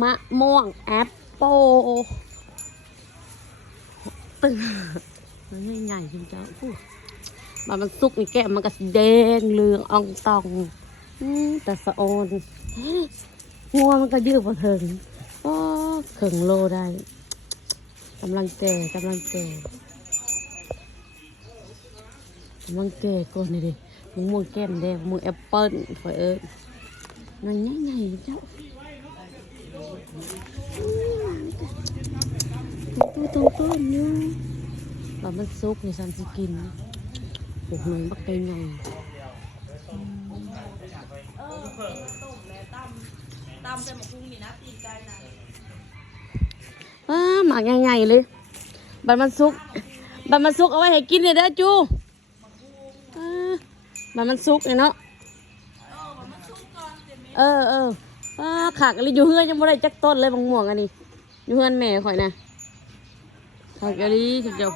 มะม่วงแอปเปิ้ลตื่นมันใหญ่ๆจริงจ้ามันสุกนี่แก้มมันก็แดงเหลืองอ่องตองแต่สะโอนหัวมันก็ยืดพอถึงครึ่งโลได้กำลังแก่ก่อนนี่ดิมะม่วงแก้มแดงมะม่วงแอปเปิ้ลข่อยนั่นใหญ่ๆเจ้าต้นอยู่แบบมันสุกในซันสกินโอ้โหบักไก่ใหญ่ตำใส่หมกกุ้งมีนะตีนไก่นะหมากใหญ่ๆเลยบัดมันสุกเอาไว้ให้กินเลยเด้อจูบัดมันสุกเลยเนาะขากอะไรอยู่เฮือนยังไม่ได้จักต้นเลยบางม่วงอันนี้อยู่เฮือนแม่ข่อยนะขากอะไรถึงจะ